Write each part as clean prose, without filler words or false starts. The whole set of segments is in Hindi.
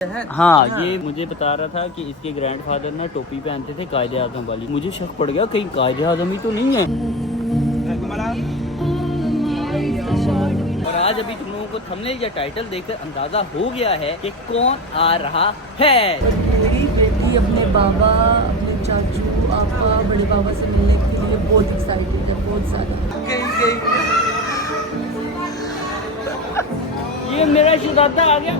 हाँ, ये मुझे बता रहा था कि इसके ग्रैंडफादर ना टोपी पहनते थे कायदे आजम वाली। मुझे शक पड़ गया कहीं कायदे आजम ही तो नहीं है। और आज अभी तुम लोगों को थंबनेल या टाइटल देखकर अंदाजा हो गया है कि कौन आ रहा है। मेरी बेटी अपने बाबा, अपने चाचू, आपा, बड़े बाबा से मिलने के लिए बहुत एक्साइटेड है, बहुत ज़्यादा। ये मेरा शुदादा आ गया।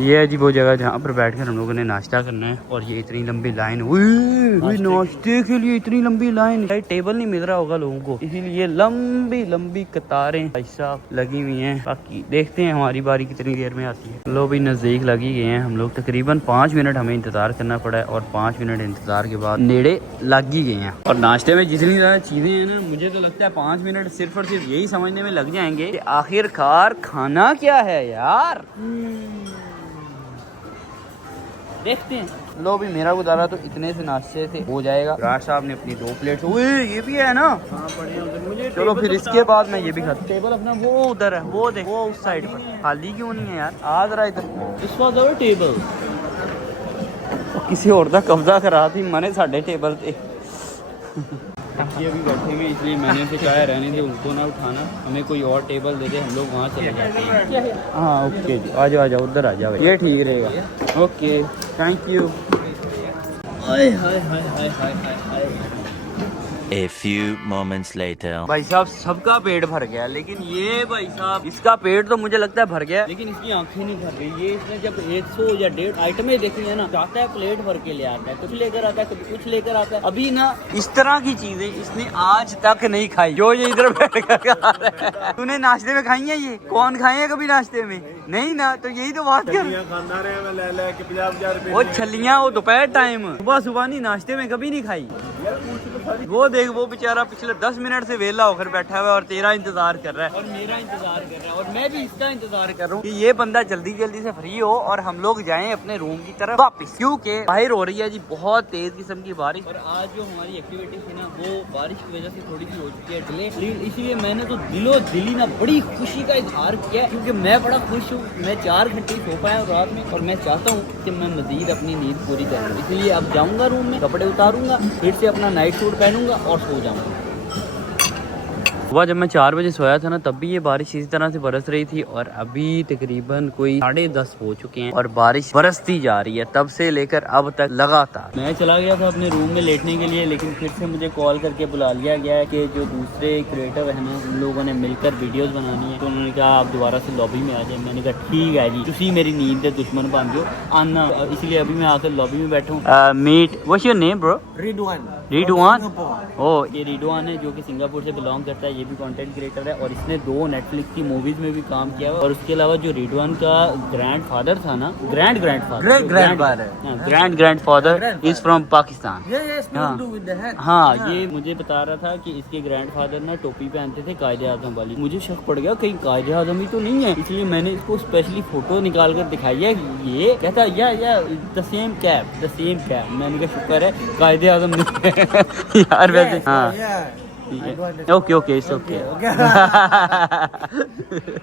ये है जी वो जगह जहाँ पर बैठकर हम लोगों ने नाश्ता करना है। और ये इतनी लंबी लाइन, नाश्ते के लिए इतनी लंबी लाइन, टेबल नहीं मिल रहा होगा लोगों को, इसीलिए लंबी लंबी कतारें भाई साहब लगी हुई हैं। बाकी देखते हैं हमारी बारी कितनी देर में आती है। लोग भी नजदीक लगी गए हैं। हम लोग तकरीबन 5 मिनट हमें इंतजार करना पड़ा है और 5 मिनट इंतजार के बाद नेड़े लग ही गए हैं। और नाश्ते में जितनी ज्यादा चीजें हैं ना, मुझे तो लगता है 5 मिनट सिर्फ और सिर्फ यही समझने में लग जाएंगे कि आखिरकार खाना क्या है यार। देखते हैं। लो भी मेरा गुजारा तो इतने से नाश्ते से हो जाएगा। राज साहब ने अपनी 2 प्लेट, ये भी है ना। हाँ, मुझे चलो फिर इसके बाद मैं ये भी खाता। टेबल अपना वो उधर है, वो देख, वो उस साइड पर। खाली क्यों नहीं है यार, आ जरा इधर। This was our table. किसी और का कब्जा करा थी मैंने साढ़े टेबल पे। ये अभी बैठे हुए इसलिए मैंने उनसे कहा रहने दे, उनको ना उठाना, हमें कोई और टेबल दे दे, हम लोग वहाँ चले जाते हैं। हाँ ओके जी, आ जाओ उधर आ जाओ, ये ठीक रहेगा। Okay thank you. Hi hi hi hi hi hi. A few moments later. भाई साहब सबका पेट भर गया, लेकिन ये भाई साहब इसका पेट तो मुझे लगता है भर गया, लेकिन इसकी आंखें नहीं भर रही। ये इसने जब 100 या 150 आइटमें देखी है ना, जाता है प्लेट भर के ले आता है, कुछ लेकर आता है, कभी कुछ लेकर आता है। अभी ना इस तरह की चीजें इसने आज तक नहीं खाई जो ये इधर बैठ कर खा रहा है। तूने नाश्ते में खाई है ये? कौन खाई है कभी नाश्ते में? नहीं ना, तो यही तो बात कर। वो छलियाँ वो दोपहर टाइम, सुबह सुबह नहीं, नाश्ते में कभी नहीं खाई। वो देख, वो बेचारा पिछले 10 मिनट से वेला होकर बैठा हुआ है और तेरा इंतजार कर रहा है और मेरा इंतजार कर रहा है और मैं भी इसका इंतजार कर रहा हूँ कि ये बंदा जल्दी जल्दी से फ्री हो और हम लोग जाएं अपने रूम की तरफ वापस, क्योंकि बाहर हो रही है जी बहुत तेज किस्म की बारिश। और आज जो हमारी एक्टिविटी थी ना, वो बारिश की वजह से थोड़ी सी हो चुकी है डिले, इसीलिए मैंने तो दिलो दिली ना बड़ी खुशी का इजहार किया, क्योंकि मैं बड़ा खुश हूँ। मैं 4 घंटे सो पाया हूँ रात में और मैं चाहता हूँ कि मैं मजीद अपनी नींद पूरी करूँ। इसलिए अब जाऊँगा रूम में, कपड़े उतारूंगा, फिर से अपना नाइट सूट पहनूंगा और सो जाऊंगा। सुबह जब मैं 4 बजे सोया था ना, तब भी ये बारिश इसी तरह से बरस रही थी और अभी तकरीबन कोई 10:30 हो चुके हैं और बारिश बरसती जा रही है तब से लेकर अब तक लगातार। मैं चला गया था अपने रूम में लेटने के लिए, लेकिन फिर से मुझे कॉल करके बुला लिया गया है कि जो दूसरे क्रिएटर है ना, उन लोगों ने मिलकर वीडियोस बनानी है। तो उन्होंने कहा आप दोबारा से लॉबी में आ जाए। मैंने कहा ठीक है जी, तुसी मेरी नींद के दुश्मन बन जाओ आना, इसलिए अभी मैं आकर लॉबी में बैठा हूँ। Meet, what's your name bro? Ridwan. Oh ये रिडवान है जो कि सिंगापुर से बिलोंग करता है। ये भी कंटेंट क्रिएटर है और इसने 2 नेटफ्लिक्स की मूवीज में भी काम किया है। और उसके अलावा जो रिडवान का ग्रैंडफादर था ना, grand grandfather is from Pakistan. हाँ, ये मुझे बता रहा था कि इसके ग्रैंडफादर ना टोपी पहनते थे कायदे आजम वाली। मुझे शक पड़ गया कहीं कायदे आजम ही तो नहीं है, इसलिए मैंने इसको स्पेशली फोटो निकाल कर दिखाई है। ये कहता या द सेम कैप। मैंने कहा शुक्र है कायदे आजम यार वैसे हाँ ओके इट्स ओके।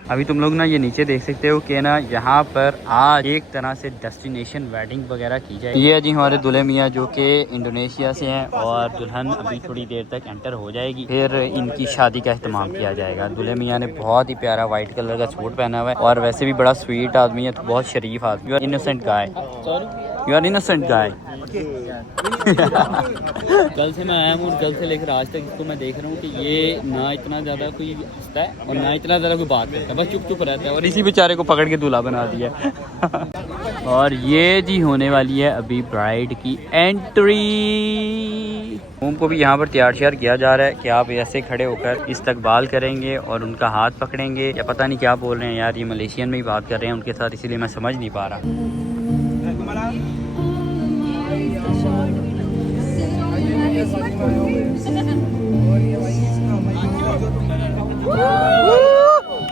अभी तुम लोग ना ये नीचे देख सकते हो कि ना यहाँ पर आज एक तरह से डेस्टिनेशन वेडिंग वगैरह की जाए। ये है जी हमारे दुल्हे मियाँ जो कि इंडोनेशिया से हैं और दुल्हन अभी थोड़ी देर तक एंटर हो जाएगी, फिर इनकी शादी का एहतमाम किया जाएगा। दुल्हे मियाँ ने बहुत ही प्यारा व्हाइट कलर का सूट पहना हुआ है और वैसे भी बड़ा स्वीट आदमी है, तो बहुत शरीफ आदमी। यू आर इनोसेंट गाय। कल से मैं आया हूँ और कल से लेकर आज तक इसको मैं देख रहा हूँ कि ये ना इतना ज़्यादा कोई हंसता है और ना इतना ज़्यादा कोई बात करता है, बस चुप रहता है। और इसी बेचारे को पकड़ के दूल्हा बना दिया। और ये जी होने वाली है अभी ब्राइड की एंट्री। उनको भी यहाँ पर तैयार श्यार किया जा रहा है कि आप ऐसे खड़े होकर इस्तकबाल करेंगे और उनका हाथ पकड़ेंगे, या पता नहीं क्या बोल रहे हैं यार, ये मलेशियन में ही बात कर रहे हैं उनके साथ, इसीलिए मैं समझ नहीं पा रहा।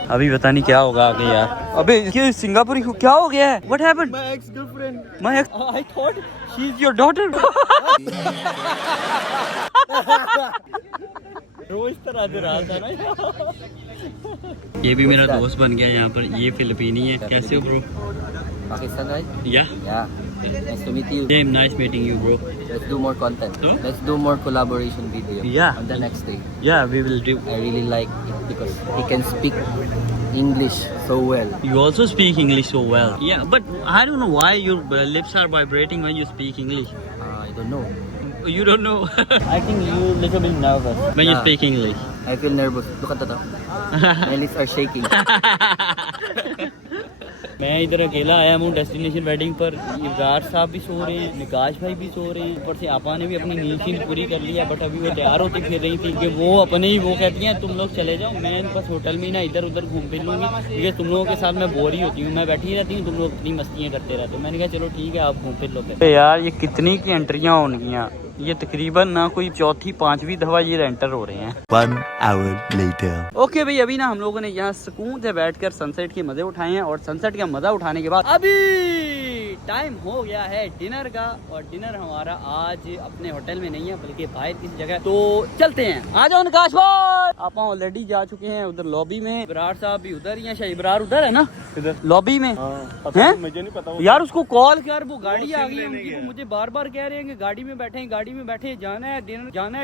अभी पता नहीं क्या होगा आगे यार। अबे ये सिंगापुरी को क्या हो गया है? What happened? My ex-girlfriend. I thought she's your daughter. रोज तरह से रहा था ना। ये भी मेरा दोस्त बन गया यहाँ पर, ये फिलिपीनी है। कैसे हो bro? Pakistan, right? Yeah. Yeah. Nice to meet you. Same, nice meeting you bro. Let's do more content. Huh? Let's do more collaboration video. Yeah. On the next day. Yeah, we will do. I really like it because he can speak English so well. You also speak English so well. Yeah, but I don't know why your lips are vibrating when you speak English. I don't know. You don't know. I think you little bit nervous when you Yeah. speak English. I feel nervous. Look at that. My lips are shaking. मैं इधर अकेला आया हूँ डेस्टिनेशन वेडिंग पर। इब्रार साहब भी सो रहे हैं, निकाश भाई भी सो रहे हैं, ऊपर से आपा ने भी अपनी नींद पूरी कर ली है। बट अभी वो तैयार होती फिर रही थी कि वो अपने ही वो कहती हैं तुम लोग चले जाओ, मैं बस होटल में ही ना इधर उधर घूम फिर लूँगी क्योंकि तुम लोगों के साथ मैं बोर ही होती हूँ, मैं बैठी रहती हूँ, तुम लोग अपनी मस्तियाँ करते रहते हो। मैंने कहा चलो ठीक है आप घूम फिर लो। यार ये कितनी की एंट्रियाँ होंगी, ये तकरीबन ना कोई चौथी पांचवी दफा ये एंटर हो रहे हैं। 1 hour later. ओके भाई, अभी ना हम लोगों ने यहाँ सुकून से बैठकर सनसेट के मजे उठाए हैं और सनसेट का मजा उठाने के बाद अभी टाइम हो गया है डिनर का। और डिनर हमारा आज अपने होटल में नहीं है बल्कि बाहर किसी जगह, तो चलते हैं। आ जाओ निकाश भाई। आप ऑलरेडी जा चुके हैं उधर लॉबी में, इब्रार साहब भी उधर ही है, शायद इब्रार उधर है ना लॉबी में। हैं? मुझे नहीं पता यार उसको कॉल कर, वो गाड़ी आ गई है उनकी, वो मुझे बार बार कह रहे हैं कि गाड़ी में बैठे जाना है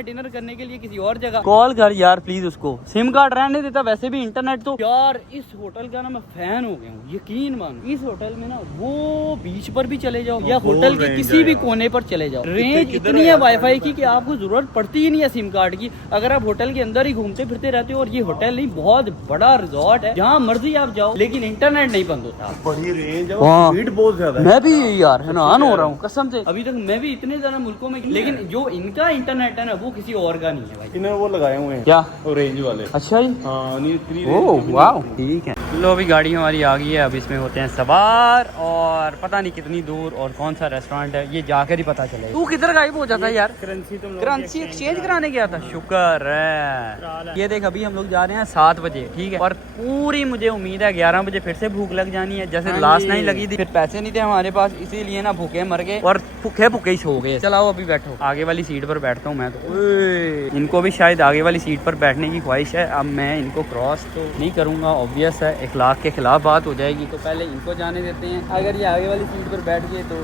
डिनर करने के लिए किसी और जगह। कॉल कर यार प्लीज उसको, सिम कार्ड रहने देता, वैसे भी इंटरनेट तो। यार इस होटल का ना मैं फैन हो गया हूँ, यकीन मान। इस होटल में ना वो बीच पर भी चले जाओ या होटल के किसी भी कोने पर चले जाओ, रेंज इतनी है वाईफाई की कि आपको जरूरत पड़ती ही नहीं है सिम कार्ड की। अगर आप होटल के अंदर ही घूमते फिरते रहते हो, और ये होटल नहीं बहुत बड़ा रिजॉर्ट है, जहाँ मर्जी आप जाओ लेकिन इंटरनेट नहीं बंद होता। बड़ी रेंज है, हाँ। स्पीड बहुत ज्यादा है। मैं भी यार हैरान हो रहा हूँ कसम से, अभी तक मैं भी इतने ज्यादा मुल्कों में, लेकिन जो इनका इंटरनेट है ना वो किसी और का नहीं है भाई। इन्होंने वो लगाए हुए हैं क्या रेंज वाले। अच्छा जी, हाँ, नहीं फ्री ओह वाह ठीक है। चलो अभी गाड़ी हमारी आ गई है, अब इसमें होते हैं सवार और पता नहीं कितनी दूर और कौन सा रेस्टोरेंट है ये जाकर ही पता चलेगा। तू किधर गायब हो जाता है यार? करेंसी एक्सचेंज कराने गया था, शुक्र है। ये देख अभी हम लोग जा रहे हैं 7 बजे, ठीक है, और पूरी मुझे उम्मीद है 11 बजे फिर से भूख लग जानी है, जैसे लास्ट नहीं लगी थी। फिर पैसे नहीं थे हमारे पास, इसीलिए ना भूखे मर गए और भूखे ही सो गए। चलाओ अभी बैठो, आगे वाली सीट पर बैठता हूँ मैं तो। इनको भी शायद आगे वाली सीट पर बैठने की ख्वाहिश है। अब मैं इनको क्रॉस तो नहीं करूँगा, ऑब्वियस है, इखलाक के खिलाफ बात हो जाएगी, तो पहले इनको जाने देते हैं। अगर ये आगे वाली सीट पर बैठ गए तो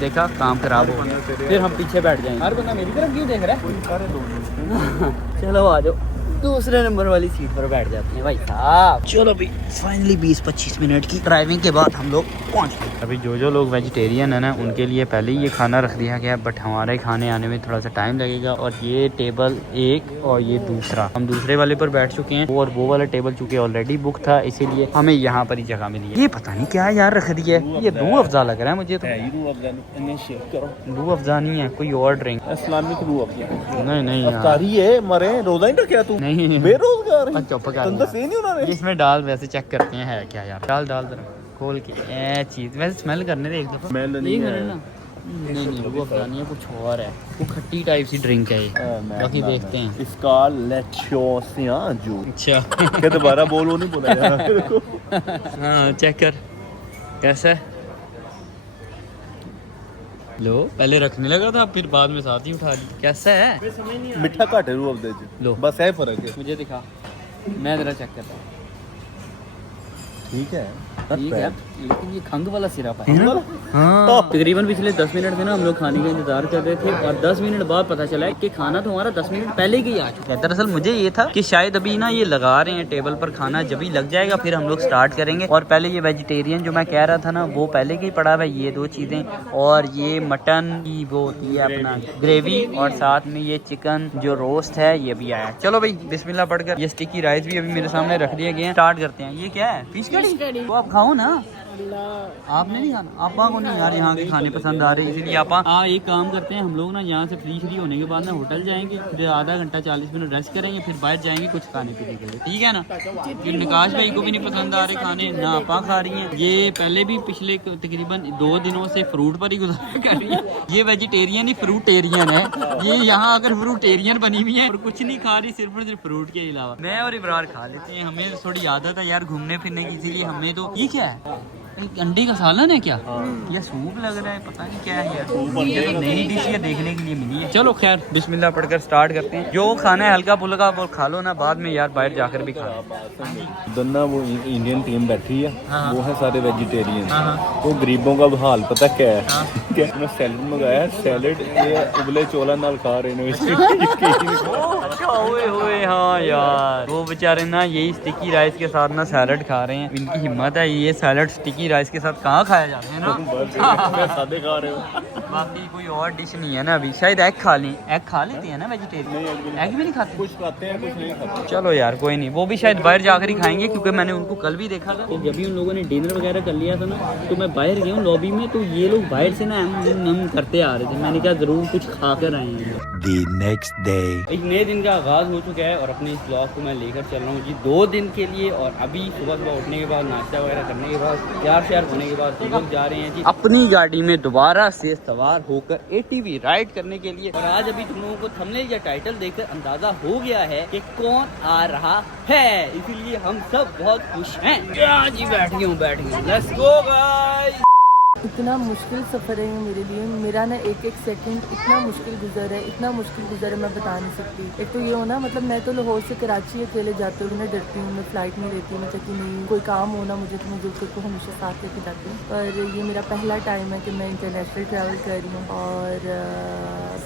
देखा काम खराब हो गया, फिर हम पीछे बैठ जाएंगे। हर बंदा मेरी तरफ क्यों देख रहा है? चलो आ जाओ, दूसरे नंबर वाली सीट पर बैठ जाते हैं भाई साहब। चलो अभी फाइनली 20-25 मिनट की ड्राइविंग के बाद हम लोग पहुंच गए। अभी जो लोग वेजिटेरियन है ना उनके लिए पहले ही ये खाना रख दिया गया, बट हमारे खाने आने में थोड़ा सा टाइम लगेगा। और ये टेबल एक और ये दूसरा, हम दूसरे वाले पर बैठ चुके हैं और वो वाला टेबल चूंकि ऑलरेडी बुक था, इसीलिए हमें यहाँ पर ही जगह मिली है। ये पता नहीं क्या यार रख दिया है, ये रूह अफ़ज़ा लग रहा है मुझे तो। रूह अफ़ज़ा नहीं है, कोई और ड्रिंक, इस्लामिक रूह अफ़ज़ा। नहीं अफ्तारी है, मरे रोजा नहीं रखा तू? नहीं बेरोजगार है। चुप कर, तंदा से नहीं उन्होंने इसमें डाल, वैसे चेक करते हैं है क्या यार। डाल जरा खोल के, ए चीज वैसे स्मेल करने दे एक दफा। स्मेल नहीं है ना, नहीं वो नहीं है, कुछ और है, वो खट्टी टाइप सी ड्रिंक है ये। बाकी देखते हैं इसका लेचोसिया जो। अच्छा क्या दोबारा बोलो, नहीं बोला यार मेरे को। हाँ चेक कर कैसा है। लो पहले रखने लगा था, फिर बाद में साथ ही उठा ली। कैसा है? मिठा घट है रूह अफ़ज़ा लो बस है फर्क है। मुझे दिखा, मैं जरा चेक करता हूँ। ठीक है, ठीक है, लेकिन ये खंग वाला सिरप है ना? हाँ। तकरीबन पिछले 10 मिनट से ना हम लोग खाने का इंतजार कर रहे थे और 10 मिनट बाद पता चला है कि खाना तो हमारा 10 मिनट पहले ही आ चुका है। दरअसल मुझे ये था कि शायद अभी ना ये लगा रहे हैं टेबल पर खाना, जब ही लग जाएगा फिर हम लोग स्टार्ट करेंगे। और पहले ये वेजिटेरियन जो मैं कह रहा था ना वो पहले की पड़ा है, ये 2 चीज़ें, और ये मटन की वो होती है अपना ग्रेवी, और साथ में ये चिकन जो रोस्ट है ये भी आया। चलो भाई बिस्मिल्लाह पढ़कर, ये स्टिकी राइस भी अभी मेरे सामने रख दिए गए हैं, स्टार्ट करते हैं। ये क्या है? फिश कड़ी। तो आप खाओ ना, आपने नहीं खाना? आपा को नहीं यार यहाँ के खाने पसंद आ रहे, इसीलिए आपा एक काम करते हैं, हम लोग ना यहाँ से फ्री होने के बाद ना होटल जाएंगे, फिर आधा घंटा 40 मिनट रेस्ट करेंगे, फिर बाहर जाएंगे कुछ खाने पीने के लिए, ठीक है ना? फिर निकाश भाई को भी नहीं पसंद आ रहे खाने, ना आपा खा रही हैं। ये पहले भी पिछले तकरीबन 2 दिनों से फ्रूट पर ही गुजारा कर रही है। ये वेजिटेरियन ही फ्रूटेरियन है, ये यहाँ अगर फ्रूटेरियन बनी हुई है और कुछ नहीं खा रही सिर्फ और सिर्फ फ्रूट के अलावा। मैं और इब्रार खा लेते हैं, हमें थोड़ी आदत है यार घूमने फिरने की, इसीलिए हमें तो। ये क्या है? अंडे का सालन है क्या? या सूप लग रहा है, पता नहीं क्या है यार। ये तो नई डिश है, देखने के लिए मिली है। चलो खैर बिस्मिल्लाह पढ़कर स्टार्ट करते हैं। जो खाना है हल्का फुल्का वो खा लो ना, बाद में यार बाहर जाकर भी खा। दोनों वो इंडियन टीम बैठी है, हाँ। वो है सारे वेजिटेरियन। हाँ। तो गरीबों का हाल पता क्या है? क्या उन्होंने सैलड मंगाया, सैलड ये उबले चोला नाल खा रहे हैं। अच्छा ओए हाँ यार, वो बेचारे ना यही स्टिकी राइस के साथ ना सैलड खा रहे हैं। इनकी हिम्मत है, ये सैलड स्टिकी राइस के साथ कहाँ खाया जाता है ना। सादे खा रहे हो। बाकी कोई और डिश नहीं है ना अभी। शायद एग खा लें, एग खा लेते हैं ना वेजिटेरियन। एग भी नहीं खाते? कुछ खाते हैं कुछ नहीं खाते। चलो यार कोई नहीं, वो भी शायद बाहर जाकर ही खाएंगे, क्योंकि मैंने उनको कल भी देखा था। तो जब भी उन लोगों ने डिनर वगैरह कर लिया था ना, तो मैं बाहर गया हूँ लॉबी में, तो ये लोग बाहर से ना हम करते आ रहे थे। मैंने कहा जरूर कुछ खा कर आएंगे। The next day. एक नए दिन का आगाज़ हो चुका है और अपने इस ब्लॉग को मैं लेकर चल रहा हूँ जी 2 दिन के लिए। और अभी सुबह सुबह उठने के बाद नाश्ता वगैरह करने के बाद तैयार श्यार होने के बाद हम लोग जा रहे हैं जी अपनी गाड़ी में दोबारा से सवार होकर ATV राइड करने के लिए। और आज अभी तुम लोगों को थंबनेल या टाइटल देखकर अंदाजा हो गया है कि कौन आ रहा है, इसीलिए हम सब बहुत खुश हैं। जी बैठ गए, लेट्स गो गाइस। इतना मुश्किल सफ़र है ये मेरे लिए। मेरा ना एक एक सेकंड इतना मुश्किल गुजर है, इतना मुश्किल गुजर है, मैं बता नहीं सकती। एक तो ये हो ना, मतलब मैं तो लाहौर से कराची अकेले जाते हुए मैं डरती हूँ, मैं फ़्लाइट में रहती हूँ, मैं चाहती नहीं कोई काम हो ना मुझे, तो मैं जुल्कर को हमेशा साथ लेके जाती हूँ। पर ये मेरा पहला टाइम है कि मैं इंटरनेशनल ट्रैवल कर रही हूँ और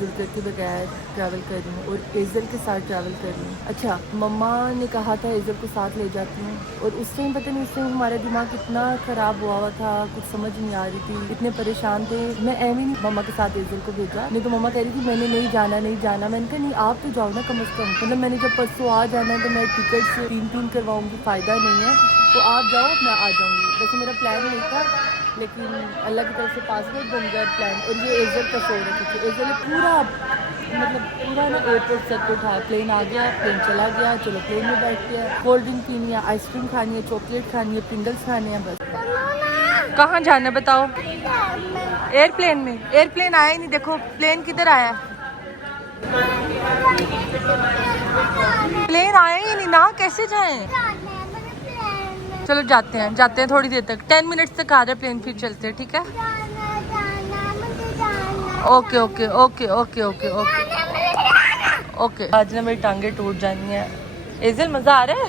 जुल्कर के बगैर ट्रैवल कर रही हूँ और एज़ल के साथ ट्रैवल कर रही हूँ। अच्छा, मम्मा ने कहा था एज़ल को साथ ले जाती हूँ, और उस टाइम पता नहीं, उस टाइम हमारा दिमाग इतना ख़राब हुआ था, कुछ समझ नहीं आ रही थी, इतने परेशान थे। मैं एवं नहीं मम्मा के साथ एज़ल को भेजा, नहीं तो मम्मा कह रही थी मैंने नहीं जाना। मैंने कहा नहीं आप तो जाओ ना कम से कम, मतलब मैंने जब परसों आ जाना है तो मैं टिकट 3 करवाऊँगी, फ़ायदा नहीं है, तो आप जाओ मैं आ जाऊँगी। वैसे मेरा प्लान नहीं था, लेकिन अल्लाह की तरफ से पासपोर्ट बन गया प्लान। और ये एज़ल का सो रखी थी, एज़ल ने पूरा मतलब पूरा ना एयरपोर्ट सर्किट उठा, प्लेन आ गया, प्लेन चला गया, चलो प्लेन में बैठ गया, कोल्ड ड्रिंक पीनी है, आइसक्रीम खानी है, चॉकलेट खानी है, प्रिंगल्स खाने हैं, बस। कहाँ जाना है बताओ? एयरप्लेन में। एयरप्लेन आया ही नहीं, देखो प्लेन किधर आया? प्लेन आया ही नहीं ना, कैसे जाएं? चलो जाते हैं थोड़ी देर तक, 10 मिनट्स तक आ रहा है प्लेन, फिर चलते हैं, ठीक है? Okay okay okay okay okay okay okay. आज ना मेरी टांगे टूट जानी है। एज़ल मजा आ रहा है?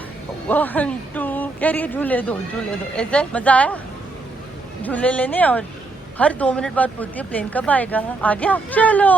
1 2 यार ये झूले दो एज़ल, मजा आया? झूले लेने, और हर 2 मिनट बाद पूछती है प्लेन कब आएगा। आ गया, चलो।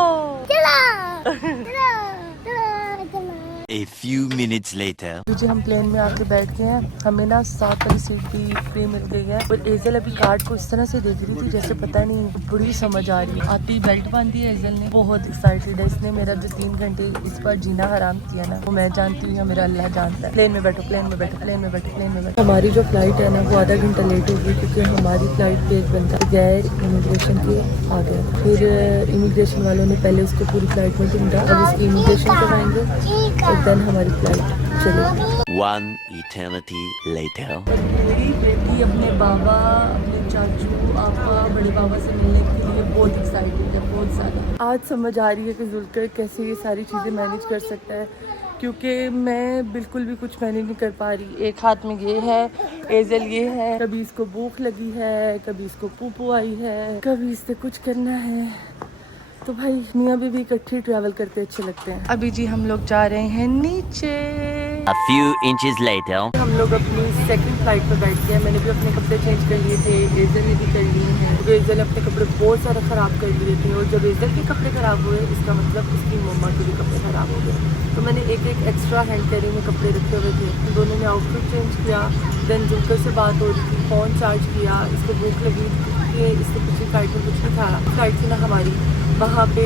A few minutes later. जी हम प्लेन में आके बैठ गए हैं, हमें ना 7 वाली सीट भी फ्री मिल गई है। और एज़ल अभी कार्ड को इस तरह से देख रही थी जैसे पता नहीं बड़ी समझ आ रही है। आती बेल्ट बांधी है एज़ल ने, बहुत एक्साइटेड है। इसने मेरा जो 3 घंटे इस बार जीना हराम किया ना, वो मैं जानती हूँ या मेरा अल्लाह जानता है। प्लेन में बैठो। हमारी जो फ्लाइट है ना वो आधा घंटा लेट हो गई, क्योंकि हमारी फ्लाइट पे एक बंदा गैर इमिग्रेशन के आ गया। फिर इमिग्रेशन वालों ने पहले उसको पूरी फ्लाइट में ढूंढा, अब उसकी इमिग्रेशन करवाएंगे और देन हमारी फ्लाइट चलेगी। 1 eternity later. मेरी बेटी अपने बाबा, अपने चाचू, आपा, बड़े बाबा से मिलने के लिए बहुत एक्साइटेड है, बहुत ज़्यादा। आज समझ आ रही है कि जुल्कर कैसे ये सारी चीज़ें मैनेज कर सकता है, क्योंकि मैं बिल्कुल भी कुछ मैनेज नहीं कर पा रही। एक हाथ में ये है एज़ल, ये है, कभी इसको भूख लगी है, कभी इसको पूपू आई है, कभी इससे कुछ करना है। तो भाई मियाँ बीवी इकट्ठे ट्रैवल करते अच्छे लगते हैं। अभी जी हम लोग जा रहे हैं नीचे। A few inches later. हम लोग अपनी सेकंड फ्लाइट पर बैठ गए। मैंने भी अपने कपड़े चेंज कर लिए थे, एज़ल ने भी कर लिए हैं, क्योंकि एज़ल ने अपने कपड़े बहुत सारे ख़राब कर लिए थे, और जब एज़ल के कपड़े ख़राब हुए इसका मतलब उसकी मम्मा के भी कपड़े ख़राब हो गए। तो मैंने एक एक्स्ट्रा हैंड कैरी में कपड़े रखे हुए थे। दोनों ने आउटफिट चेंज किया, देन जुल्कर से बात हो रही थी, फ़ोन चार्ज किया, इसको भूख लगी, इससे पिछली फ्लाइट में कुछ नहीं था। फ्लाइट थी ना हमारी, वहाँ पे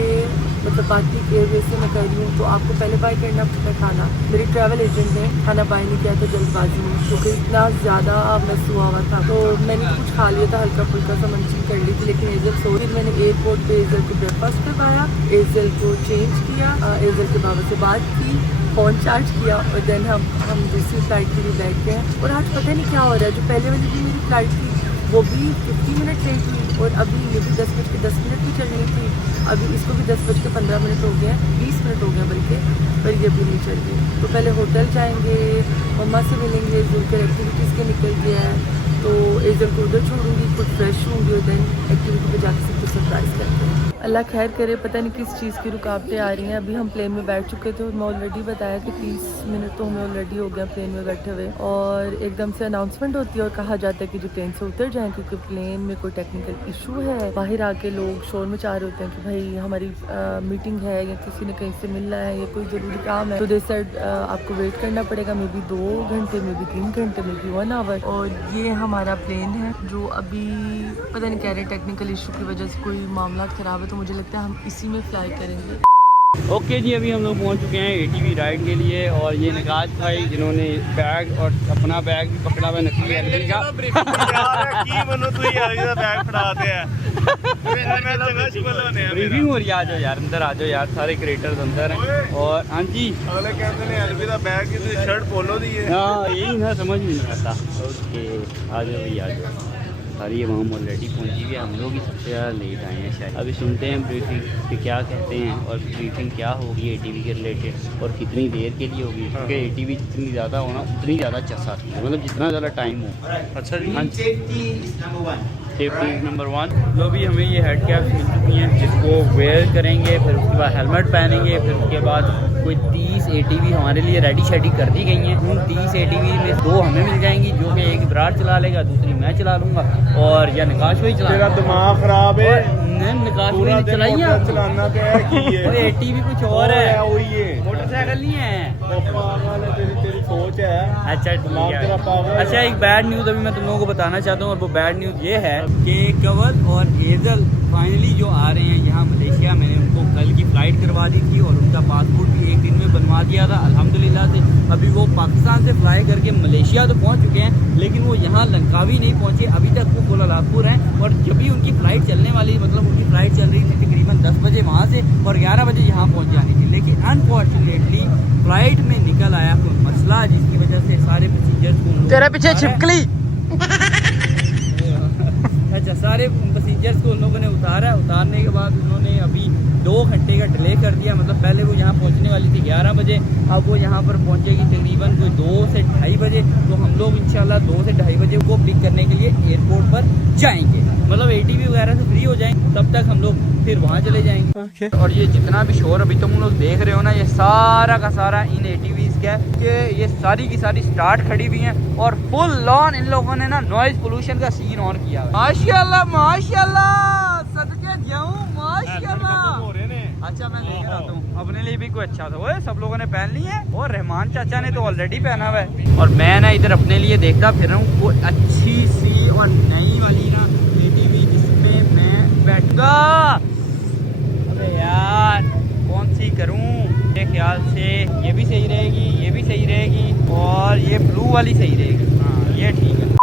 मतलब बाकी एयरवेज से मैं कर रही हूँ, तो आपको पहले बाय करना पड़ता है खाना। मेरी ट्रैवल एजेंट ने खाना बाय नहीं किया था जल्दबाजी में, क्योंकि इतना ज़्यादा मैस हुआ था। तो मैंने कुछ खा लिया था, हल्का फुल्का सा मंचन कर ली थी, लेकिन एज़ल सो रही। मैंने एयरपोर्ट पे एज़ल को ब्रेकफास्ट करवाया, एज़ल को चेंज किया, एज़ल के बाबा से बात की, फ़ोन चार्ज किया, और देन हम दूसरी फ्लाइट के लिए बैठ गए। और आज पता नहीं क्या हो रहा है, जो पहले वाली भी मेरी फ़्लाइट थी वो भी 50 मिनट लेट हुई, और अभी ये भी 10:10 भी चलनी थी। अभी इसको भी 10:15 हो गए, 20 मिनट हो गया बल्कि, पर ये भी नहीं चल रही। तो पहले होटल जाएंगे, मम्मा से मिलेंगे, जुल्कर एक्टिविटीज़ के निकल गया है, तो एजल को उधर छोड़ूंगी, खुद फ्रेश होंगी और देन एक्टिविटी पे जाके सबको सरप्राइज करते हैं। अल्लाह खैर करे, पता नहीं किस चीज़ की रुकावटें आ रही हैं। अभी हम प्लेन में बैठ चुके थे और मैं ऑलरेडी बताया कि 30 मिनट तो हमें ऑलरेडी हो गया प्लेन में बैठे हुए, और एकदम से अनाउंसमेंट होती है और कहा जाता है कि जो प्लेन से उतर जाएं क्योंकि प्लेन में कोई टेक्निकल इशू है। बाहर आके लोग शोर मचा रहे होते हैं कि भाई हमारी मीटिंग है या किसी ने कहीं से मिलना है या कोई ज़रूरी काम है, तो दे सेड आपको वेट करना पड़ेगा, मे बी 2 घंटे, मे बी 3 घंटे, मे बी 1 आवर। और ये हमारा प्लेन है जो अभी पता नहीं कह रहे टेक्निकल इशू की वजह से कोई मामला ख़राब है, तो मुझे लगता है हम इसी में फ्लाई करेंगे। ओके जी, अभी हम लोग पहुंच चुके हैं ATV राइड के लिए, और ये निकाज भाई जिन्होंने बैग और अपना बैग भी पकड़ा हुआ नकली एलडी का ब्रीफिंग हो रही है। आ जाओ यार, अंदर आ जाओ यार, सारे क्रिएटर्स अंदर हैं। और हाँ जी, अगले कहते हैं एलवी दा बैग की शर्ट पोलो दी है। हाँ यही ना समझ नहीं आता। ओके आ जाओ भाई, आ जाओ। सारी अवाम ऑलरेडी पहुंची हुई है, हम लोग ही सबसे ज़्यादा लेट आए हैं शायद। अभी सुनते हैं ब्रीफिंग पे क्या कहते हैं और ब्रीफिंग क्या होगी ATV के रिलेटेड और कितनी देर के लिए होगी, क्योंकि ATV जितनी ज़्यादा होना उतनी ज़्यादा चस आती है, मतलब जितना ज़्यादा टाइम हो। अच्छा जी, हाँ, सेफ्टी नंबर 1। लो भी हमें ये हेड कैप्स मिल चुकी हैं जिसको वेयर करेंगे, फिर उसके बाद हेलमेट पहनेंगे, फिर उसके बाद कोई 30 ATV हमारे लिए रेडी शेडी कर दी गई हैं। उन 30 ATV में 2 हमें मिल जाएंगी, जो कि एक इब्रार चला लेगा, दूसरी मैं चला लूँगा, और या निकाश भाई चला। तेरा दिमाग खराब है, निकाश भाई ने चलाई है, चलाना क्या है कि ये ATV कुछ और है, वही है, मोटरसाइकिल नहीं है। पागल है, तेरी सोच है। अच्छा दिमाग तेरा पागल है। अच्छा, एक बैड न्यूज़ अभी मैं तुम लोगों को बताना चाहता हूँ, और वो बैड न्यूज़ ये है कि कंवल और एजल फाइनली जो आ रहे हैं यहाँ मलेशिया। मैंने उनको कल की फ़्लाइट करवा दी थी और उनका पासपोर्ट भी एक दिन में बनवा दिया था अल्हम्दुलिल्लाह से। अभी वो पाकिस्तान से फ्लाई करके मलेशिया तो पहुँच चुके हैं, लेकिन वो यहाँ लंकावी नहीं पहुँचे अभी तक, वो कोलालमपुर हैं। और जब भी उनकी फ़्लाइट चलने वाली, मतलब उनकी फ़्लाइट चल रही थी तकरीबन 10 बजे वहाँ से, और 11 बजे यहाँ पहुँच जानी थी, लेकिन अनफॉर्चुनेटली फ़्लाइट में निकल आया कोई मसला, जिसकी वजह से सारे पैसेंजर्स तेरा पीछे छिपकली अच्छा, सारे पैसेंजर्स को उन लोगों ने उतारा। उतारने के बाद उन्होंने अभी 2 घंटे का डिले कर दिया, मतलब पहले वो यहाँ पहुँचने वाली थी 11 बजे, अब वो यहाँ पर पहुँचेगी तकरीबन कोई 2 से 2:30 बजे। तो हम लोग इंशाल्लाह 2 से 2:30 बजे को पिक करने के लिए एयरपोर्ट पर जाएंगे, मतलब ATV वगैरह से फ्री हो जाएंगे, तब तक हम लोग फिर वहाँ चले जाएंगे। और ये जितना भी शोर अभी तुम लोग देख रहे हो ना, ये सारा का सारा इन ATVs का है कि ये सारी की सारी स्टार्ट खड़ी हुई हैं और फुल लॉन इन लोगों ने ना नॉइज पोल्यूशन का सीन ऑन किया। माशाल्लाह माशाल्लाह, सदके जाऊं, माशाल्लाह। अच्छा, मैं लेकर आता हूँ अपने लिए भी कोई अच्छा था। वो सब लोगों ने पहन ली है, और रहमान चाचा ने तो ऑलरेडी पहना हुआ है, और मैं ना इधर अपने लिए देखता फिर रहा हूँ कोई अच्छी सी और नई वाली ना ATV जिसमें मैं बैठूंगा। अरे यार कौन सी करूं? मेरे ख्याल से ये भी सही रहेगी, ये भी सही रहेगी, और ये ब्लू वाली सही रहेगी। हाँ ये ठीक है।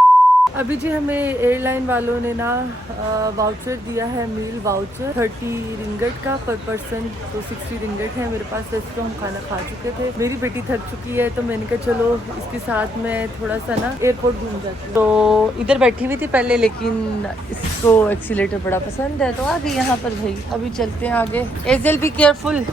अभी जी हमें एयरलाइन वालों ने ना वाउचर दिया है, मील वाउचर 30 रिंगट का पर पर्सन, तो 60 रिंगट है मेरे पास। वैसे तो हम खाना खा चुके थे, मेरी बेटी थक चुकी है, तो मैंने कहा चलो इसके साथ मैं थोड़ा सा ना एयरपोर्ट घूम जाती हूँ। तो इधर बैठी हुई थी पहले, लेकिन इसको एक्सीलेटर बड़ा पसंद है, तो आ गई यहाँ पर भाई। अभी चलते हैं आगे। एजल बी केयरफुल।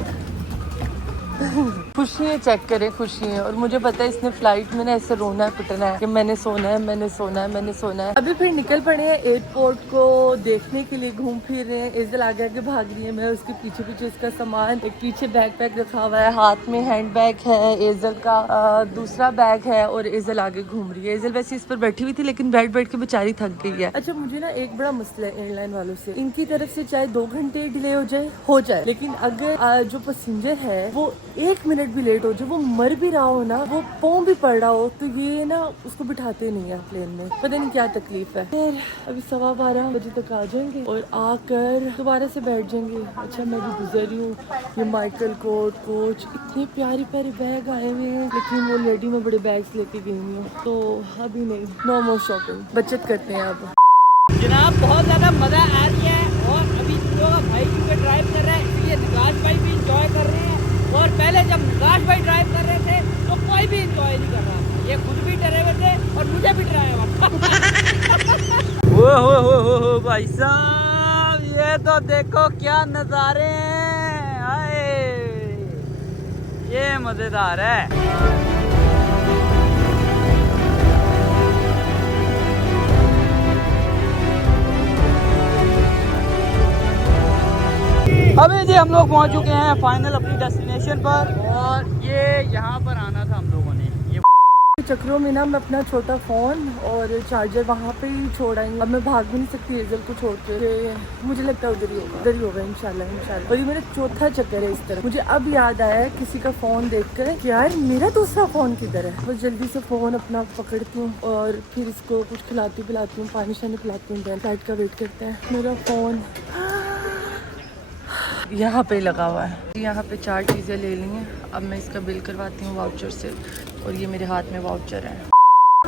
खुशियाँ चेक करें, खुशियाँ। और मुझे पता है इसने फ्लाइट में ना ऐसे रोना है पिटना है कि मैंने सोना है, मैंने सोना है, मैंने सोना है। अभी फिर निकल पड़े हैं एयरपोर्ट को देखने के लिए, घूम फिर रहे हैं। एजल आगे आगे भाग रही है, मैं उसके पीछे पीछे। उसका सामान एक पीछे बैकपैक रखा हुआ है, हाथ में हैंडबैग है एजल का, दूसरा बैग है, और एजल आगे घूम रही है। एजल वैसे इस पर बैठी हुई थी, लेकिन बैठ के बेचारी थक गई है। अच्छा, मुझे ना एक बड़ा मसला है एयरलाइन वालों से, इनकी तरफ से चाहे 2 घंटे डिले हो जाए, लेकिन अगर जो पैसेंजर है वो 1 मिनट भी लेट हो जाए, वो मर भी रहा हो ना, वो पाँव भी पड़ रहा हो, तो ये ना उसको बिठाते नहीं है प्लेन में, पता नहीं क्या तकलीफ है। फिर अभी 12:15 बजे तक आ जाएंगे और आकर दोबारा से बैठ जाएंगे। अच्छा, मैं भी गुजर रही हूँ, ये माइकल कोट कोच, इतने प्यारे प्यारे बैग आए हुए हैं, लेकिन वो लेडी में बड़े बैग्स लेके गई हूँ, तो अभी नहीं, नो मोर शॉपिंग, बचत करते हैं अब। जनाब बहुत ज़्यादा मज़ा आ रही है, और अभी भाई क्योंकि ड्राइव कर रहे हैं, इसलिए निकाश भाई भी इंजॉय कर रहे हैं। और पहले जब निकाश भाई ड्राइव कर रहे थे तो कोई भी इंजॉय नहीं कर रहा था, ये खुद भी डरे हुए थे और मुझे भी डराया हुआ। हो भाई साहब, ये तो देखो क्या नज़ारे हैं, हाय ये मज़ेदार है। हम लोग पहुंच चुके हैं फाइनल अपनी डेस्टिनेशन पर, और ये यहाँ पर आना था हम लोगों ने। ये चक्रों में ना मैं अपना छोटा फ़ोन और चार्जर वहाँ पे ही छोड़ आई। अब मैं भाग भी नहीं सकती हेजल को छोड़ के, मुझे लगता है उधर ही होगा इंशाल्लाह। और ये मेरा चौथा चक्कर है इस तरह। मुझे अब याद आया किसी का फ़ोन देखकर कि यार मेरा दूसरा फ़ोन किधर है। बस जल्दी से फ़ोन अपना पकड़ती हूँ और फिर इसको कुछ खिलाती पिलाती हूँ, पानी शानी पिलाती हूँ। फ्लाइट का वेट करते हैं। मेरा फ़ोन यहाँ पे लगा हुआ है। यहाँ पे 4 चीज़ें ले ली हैं। अब मैं इसका बिल करवाती हूँ वाउचर से, और ये मेरे हाथ में वाउचर है।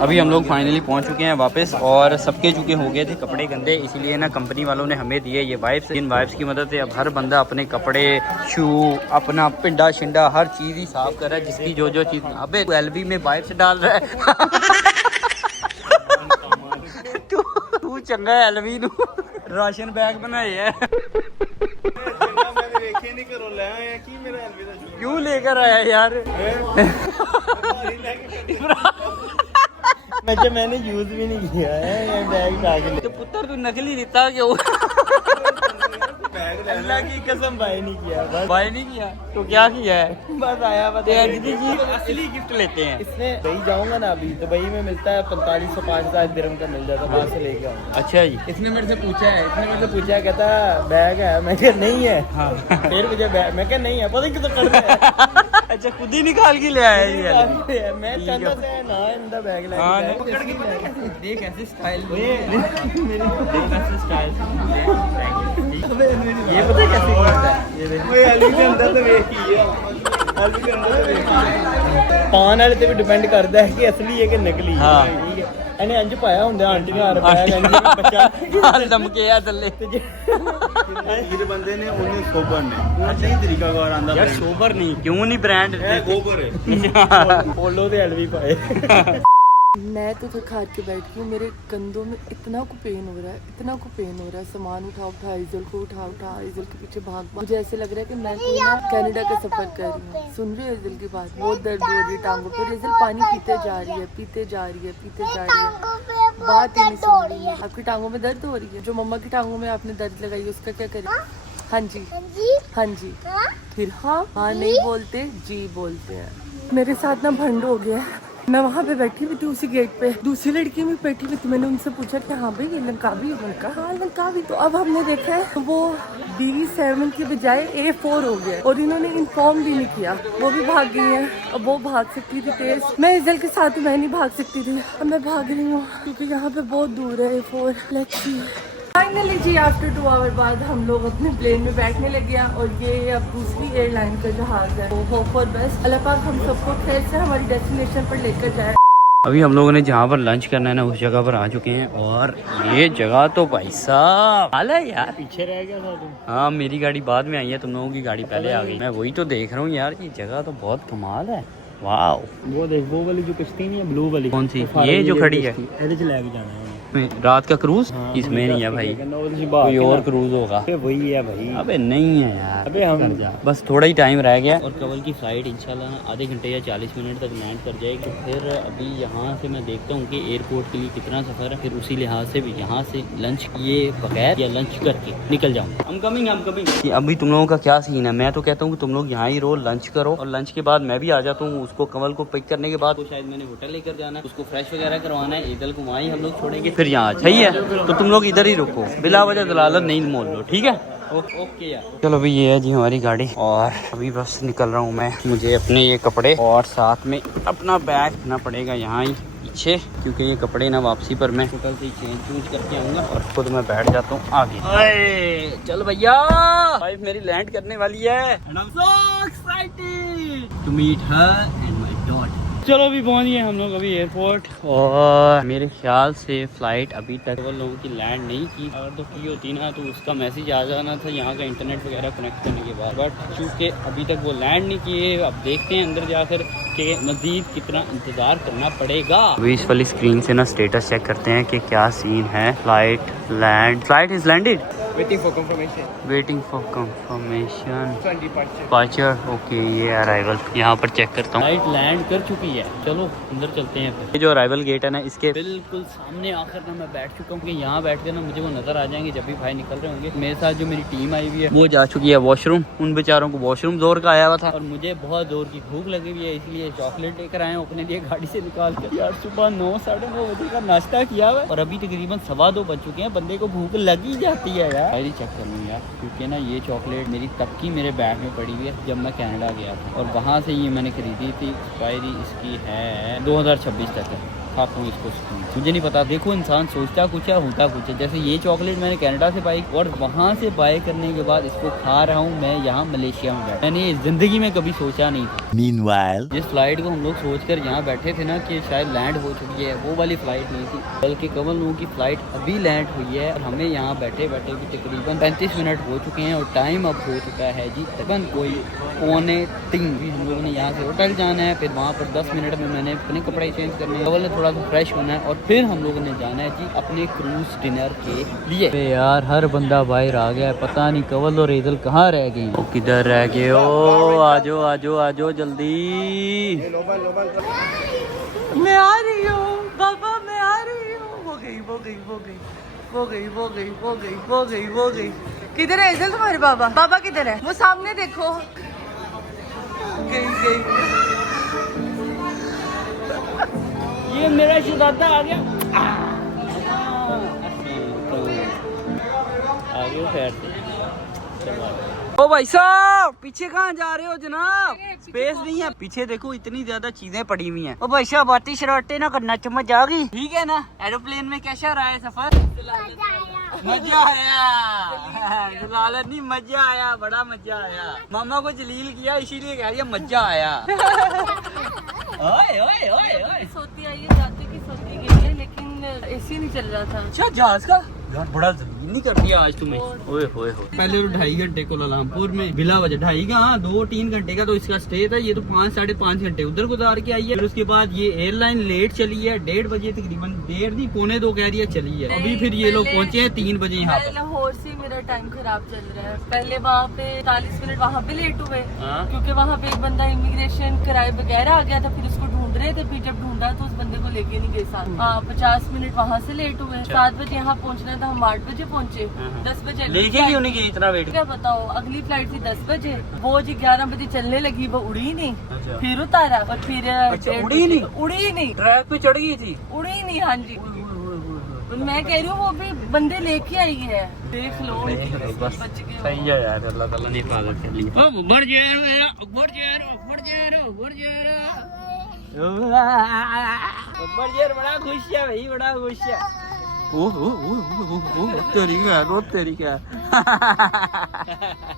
अभी हम लोग फाइनली पहुंच चुके हैं वापस, और सबके चुके हो गए थे कपड़े गंदे, इसीलिए ना कंपनी वालों ने हमें दिए ये वाइप्स। इन वाइप्स की मदद से अब हर बंदा अपने कपड़े, शू, अपना पिंडा शिंडा हर चीज़ ही साफ कर रहा है, जिसकी जो चीज़। अबे एलबी में वाइप्स डाल रहा है। तू चंगा है एलबी नू राशन बैग बनाए है। क्यों लेकर आया यार? मैंने यूज भी नहीं किया है बैग। तो पुत्र तू नकली देता क्यों? अल्लाह की कसम बाय नहीं किया, बस बाय नहीं किया तो क्या किया है? बस आया बस। असली गिफ्ट लेते हैं। इसमें दुबई जाऊंगा ना, अभी दुबई में मिलता है 4500-5000 दिरहम का मिल जाता है, वहाँ से लेके आऊंगा। अच्छा जी। इसने मेरे से पूछा कहता बैग है, मैं कहा नहीं है। हाँ। फिर मुझे बैग, मैं कहा नहीं है, पता क्यों कर रहा है। अच्छा खुद ही निकाल के ले आया ये। मैं चाहता था ना इंदा बैग हाँ, पकड़ के देख ऐसे स्टाइल, ये पता कैसे करता है? ये देख अली के अंदर तो वेख ही है, अली के अंदर तो वेख ही है। पान वाले ते भी डिपेंड करता है कि असली है कि नकली है। हाँ। ठीक है, ਇਹਨੇ ਇੰਜ ਪਾਇਆ ਹੁੰਦਾ ਆਂਟੀ ਨੇ ਹਾਰ ਪਾਇਆ ਇੰਜ ਬੱਚਾ हाल दमके आ थल्ले। ਜਿਹੜੇ ਬੰਦੇ ਨੇ ਉਹਨੇ ਸੋਬਰ ਨੇ ਅੱਛਾ ਹੀ ਤਰੀਕਾ ਕਾਰ ਆਂਦਾ यार सोबर नहीं, क्यों नहीं ब्रांड? ਗੋਬਰ ਹੈ। ਪੋਲੋ ਤੇ ਐਲਵੀ ਪਾਏ। मैं तो थक हार के बैठ गई हूँ। मेरे कंधों में इतना को पेन हो रहा है, सामान उठा इजल को उठा इजल के पीछे भाग। मुझे ऐसे लग रहा है कि मैं कोई ना कनाडा का सफर कर रही हूँ। सुन रहे हो इजल की बात? बहुत दर्द हो रही है टांगों पे। इजल पानी पीते जा रही है, बात ही नहीं सुन रही है। आपकी टांगों में दर्द हो रही है? जो मम्मा की टांगों में आपने दर्द लगाई है उसका क्या करें? हाँ जी। फिर हाँ नहीं बोलते, जी बोलते हैं। मेरे साथ ना भंड हो गया है। मैं वहाँ पे बैठी हुई थी उसी गेट पे, दूसरी लड़की भी बैठी हुई थी। मैंने उनसे पूछा कि हाँ भाई ये लंकावी है? उनका हाँ लंकावी। तो अब हमने देखा है वो BV7 की बजाय A4 हो गया, और इन्होंने इन्फॉर्म भी नहीं किया। वो भी भाग गई है। अब वो भाग सकती थी तेज, मैं इजल के साथ मैं नहीं भाग सकती थी। अब मैं भाग रही हूँ क्योंकि यहाँ पे बहुत दूर है A4। Let's see. फाइनली जी आफ्टर 2 आवर बाद हम लोग अपने प्लेन में बैठने लगे हैं, और ये अब दूसरी एयरलाइन का जहाज है। होप फॉर बेस्ट, अल्लाह पाक हम सबको खैर से हमारी डेस्टिनेशन पर लेकर जाए। अभी हम लोगों ने जहाँ पर लंच करना है ना उस जगह पर आ चुके हैं, और ये जगह तो भाई साहब हाल है यार। पीछे रह गया था तुम। हाँ मेरी गाड़ी बाद में आई है, तुम लोगों की गाड़ी पहले आ गई। मैं वही तो देख रहा हूँ यार, ये जगह तो बहुत कमाल है। वाह वो देख, वो वाली जो किश्ती नहीं है ब्लू वाली। कौन सी? ये जो खड़ी है रात का क्रूज? इसमें नहीं है भाई, कोई और क्रूज होगा। वही है भाई। अबे नहीं है यार, अबे हम बस थोड़ा ही टाइम रह गया, और कवल की फ्लाइट इंशाल्लाह आधे घंटे या 40 मिनट तक लैंड कर जाएगी। फिर अभी यहाँ से मैं देखता हूँ कि एयरपोर्ट के लिए कितना सफ़र है, फिर उसी लिहाज से भी यहाँ से लंच किए बगैर या लंच करके निकल जाऊँ। I'm coming। अभी तुम लोगों का क्या सीन है? मैं तो कहता हूँ कि तुम लोग यहाँ ही रहो, लंच करो, और लंच के बाद मैं भी आ जाता हूँ। उसको कवल को पिक करने के बाद शायद मैंने होटल लेकर जाना है, उसको फ्रेश वगैरह करवाना है। ईदल को वहाँ ही हम लोग छोड़ेंगे, फिर यहाँ सही है। तो तुम लोग इधर ही रुको, बिला वजह दलालत नहीं मोल लो, ठीक है? ओके यार। चलो भाई ये है जी हमारी गाड़ी, और अभी बस निकल रहा हूँ मैं। मुझे अपने ये कपड़े और साथ में अपना बैग रखना पड़ेगा यहाँ ही पीछे, क्योंकि ये कपड़े ना वापसी पर मैं होटल से चेंज करके आऊँगा, और खुद मैं बैठ जाता हूँ आगे। चल भैया वाइफ मेरी लैंड करने वाली है, and I'm so excited to meet her and my daughter। चलो अभी पहुंच गए हम लोग अभी एयरपोर्ट, और मेरे ख्याल से फ्लाइट अभी तक वो लोगों की लैंड नहीं की। अगर तो की होती ना तो उसका मैसेज आ जाना था यहाँ का इंटरनेट वगैरह कनेक्ट करने के बाद, बट चूँकि अभी तक वो लैंड नहीं किए। अब देखते हैं अंदर जाकर कि मज़ीद कितना इंतज़ार करना पड़ेगा। अभी इस वाली स्क्रीन से ना स्टेटस चेक करते हैं कि क्या सीन है। Flight is landed. Waiting for confirmation. Waiting for confirmation This one departure. Departure. Okay ये अराइवल यहाँ पर चेक करता हूँ। फ्लाइट लैंड कर चुकी है, चलो अंदर चलते हैं फिर। ये जो अराइवल गेट है ना, इसके बिल्कुल सामने आकर ना मैं बैठ चुका हूँ कि यहाँ बैठ कर ना मुझे वो नजर आ जाएंगे जब भी भाई निकल रहे होंगे। मेरे साथ जो मेरी टीम आई हुई है वो जा चुकी है वॉशरूम। उन बेचारों को वॉशरूम जोर का आया हुआ था और मुझे बहुत जोर की भूख लगी हुई है, इसलिए चॉकलेट लेकर आए अपने लिए गाड़ी से निकाल कर। यार सुबह 9 साढ़े 9 बजे का नाश्ता किया हुआ है और अभी तकरीबन 2:15 बज चुके हैं। बंदे को भूख लगी जाती है यार। डायरी चेक कर लूँ यार, क्योंकि ना ये चॉकलेट मेरी तब की मेरे बैग में पड़ी हुई है जब मैं कनाडा गया था और वहाँ से ये मैंने खरीदी थी। एक्सपायरी इसकी है 2026 तक है। खाता हूँ इसको, मुझे नहीं पता। देखो इंसान सोचता कुछ है होता कुछ है। जैसे ये चॉकलेट मैंने कनाडा से बाई और वहाँ से बाई करने के बाद इसको खा रहा हूँ मैं यहाँ मलेशिया में बैठा। मैंने जिंदगी में कभी सोचा नहीं था। Meanwhile, जिस फ्लाइट को हम लोग सोचकर यहाँ बैठे थे ना कि शायद लैंड हो चुकी है, वो वाली फ्लाइट नहीं थी, बल्कि कमल लोगों की फ्लाइट अभी लैंड हुई है और हमें यहाँ बैठे बैठे भी तकरीबन 35 मिनट हो चुके हैं और टाइम अब हो चुका है जी तकरीबन कोई 2:45। भी हम लोगों ने यहाँ से होटल जाना है, फिर वहाँ पर 10 मिनट में मैंने अपने कपड़े चेंज करने हैं, कमल ने थोड़ा सा फ्रेश होना है और फिर हम लोगों ने जाना है जी अपने क्रूज डिनर के लिए। यार हर बंदा बाहर आ गया है, पता नहीं कवल और रेजल कहाँ रह गई। वो किधर रह गए? ओ आजो आजो आजो जल्दी। मैं आ रही हूँ बाबा, मैं आ रही हूँ। वो गई वो गई वो गई वो गई वो गई वो गई वो गई वो गई। किधर है एजल तुम्हारे बाबा? बाबा किधर है? वो सामने देखो। गई गई। ये मेरा शुदाता आ गया। आ गया खैर से। ओ भाई साहब पीछे कहाँ जा रहे हो जनाब? स्पेस नहीं है पीछे, देखो इतनी ज्यादा चीजें पड़ी हुई हैं। ओ भाई साहब बाती शरारते ना करना, समझ आ गई? ठीक है ना? एरोप्लेन में कैसा रहा है सफर? मजा आया। जलालत नहीं, मजा आया, बड़ा मजा आया। मामा को जलील किया इसीलिए कह रही है मजा आया। ओए ओए ओए ओए। सोती आई है, जाते की सोती गई है, लेकिन एसी नहीं चल रहा था। अच्छा जहाज का यार बड़ा जलील नहीं कर दिया आज तुम्हें। ओए होए हो। पहले तो 2.5 घंटे कोलालमपुर में बिला वजह 2.5 का, हाँ 2-3 घंटे का तो इसका स्टे था। ये तो 5-5.5 घंटे उधर गुजार के आई है। फिर उसके बाद ये एयरलाइन लेट चली है, 1:30 बजे तकरीबन, 1:30 नहीं 1:45 कह रही है चली है। अभी फिर ये लोग पहुंचे हैं 3 बजे यहाँ पर। लाहौर से मेरा टाइम खराब चल रहा है। पहले वहाँ पे 40 मिनट वहाँ पे लेट हुए क्योंकि वहाँ पे एक बंदा इमिग्रेशन कराए बगैर आ गया था, फिर उसको ढूंढ रहे थे, फिर जब ढूंढा तो उस बंदे को लेके नहीं गए साथ। 50 मिनट वहाँ से लेट हुए। 7 बजे यहाँ पहुँचना था, हम 8 बजे पहुँचे। 10 बजे लेके क्यों नहीं गई इतना वेट? क्या बताओ, अगली फ्लाइट थी 10 बजे, वो जी 11 बजे चलने लगी, वो उड़ी नहीं। फिर उतारा और फिर उड़ी नहीं? उड़ी नहीं, ट्रैक पे चढ़ गई थी। उड़ी नहीं। हाँ जी, मैं कह रही हूँ वो भी बंदे लेके आई है, देख लो। बस बच गए। सही है यार, अल्लाह ताला ने हिफाजत कर ली। बढ़ जा बड़ा खुश है भाई, बड़ा खुश है। तेरी क्या रो, तेरी क्या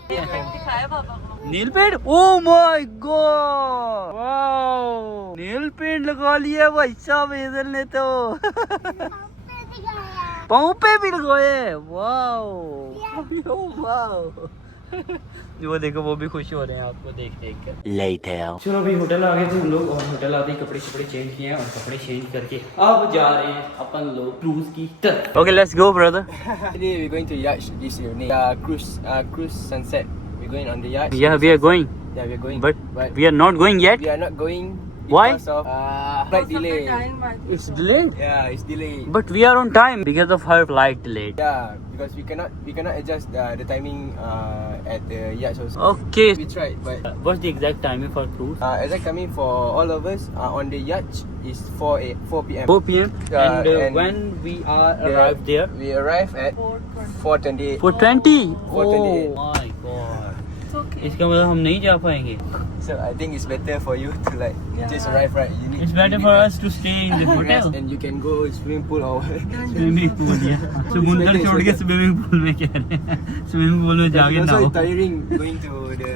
दिखाया पापा को nail paint. Oh my god, wow nail paint लगा लिया भाई साहब एजल ने तो। पाँव पे भी लगाए, वाओ वाओ। वो देखो वो भी खुश हो रहे हैं आपको देख देख कर। later. चलो अभी होटल आ गए थे हम लोग और होटल आते ही कपड़े चेंज किए हैं और कपड़े चेंज करके अब जा रहे हैं अपन लोग क्रूज की तरफ। Okay let's go brother. Today we're going to yacht this evening. Cruise sunset. We're going on the yacht. Yeah, we are going. Yeah, we're going. But we are not going yet. we are not going Why? because of flight delay. It's delayed. Yeah, it's delayed. But we are on time because of her flight delayed. Yeah, because we cannot adjust the timing at the yacht also. Okay. We tried, but What's the exact timing for cruise? exact timing for all of us on the yacht is 4 p.m. 4 p.m. and when we are arrived there? We arrive at 4:28. 4:20. 4:28. Oh my god. इसका मतलब हम नहीं जा पाएंगे। So I think it's better for you to like just arrive right. You need. It's better for us to stay in the hotel. And you can go swimming pool or. Swimming pool या समुद्र छोड़ के स्विमिंग पूल में कह रहे हैं। स्विमिंग पूल में जाके It's नहाओ। also tiring going to the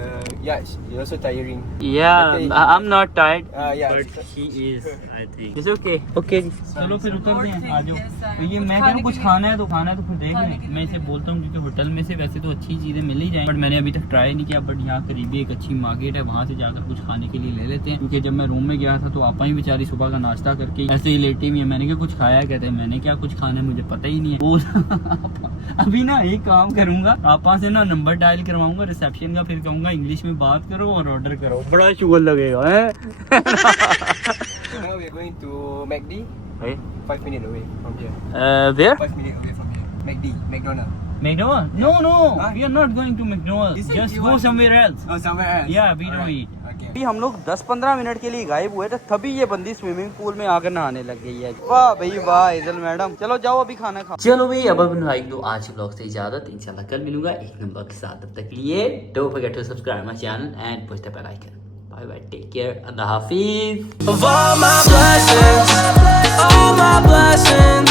yacht. It's also tiring. Yeah, I'm not tired. Yeah. But she is, I think. It's okay. Okay. चलो फिर उतरते हैं, आ जाओ। तो ये मैं कह रहा हूँ कुछ खाना है तो फिर देख लें। मैं इसे बोलता हूँ क्योंकि होटल में से वैसे तो अच्छी चीजें मिल ही जाएं, बट मैंने अभी तक ट्राई नहीं किया। बट यहाँ करीबी एक अच्छी मार्केट है, वहाँ से जाकर कुछ खाने के लिए ले लेते हैं, क्योंकि जब मैं रूम में गया था तो आपा ही बेचारी सुबह का नाश्ता करके ऐसे ही लेटी हुई है। मैंने क्या कुछ खाया, कहते हैं मैंने क्या कुछ खाना है, मुझे पता ही नहीं है वो अभी ना एक काम करूंगा, आपा से ना नंबर डायल करवाऊंगा रिसेप्शन का, फिर कहूंगा इंग्लिश में बात करो और ऑर्डर करो, बड़ा शुगर लगेगा है। Now we are going to McD. 5 minutes away from here. Where? 5 minutes away from here. McD, McDonald's. McDonald's? No, we are not going to McDonald's. Just go somewhere else. Oh, somewhere else. Yeah, we don't eat. अभी हम लोग 10-15 मिनट के लिए गायब हुए थे, तभी ये बंदी स्विमिंग पूल में आकर नहाने लग गई है। वाह भाई वाह इजल मैडम, चलो जाओ अभी खाना खाओ। चलो भाई अब अपन भाई दो आज ब्लॉग से इजाजत, इंशाल्लाह कल मिलूंगा एक नंबर ब्लॉग के साथ। तब तक के लिए don't forget to subscribe my channel and push the bell icon. Bye bye, take care, अल्लाह हाफिज। Of all my blessings,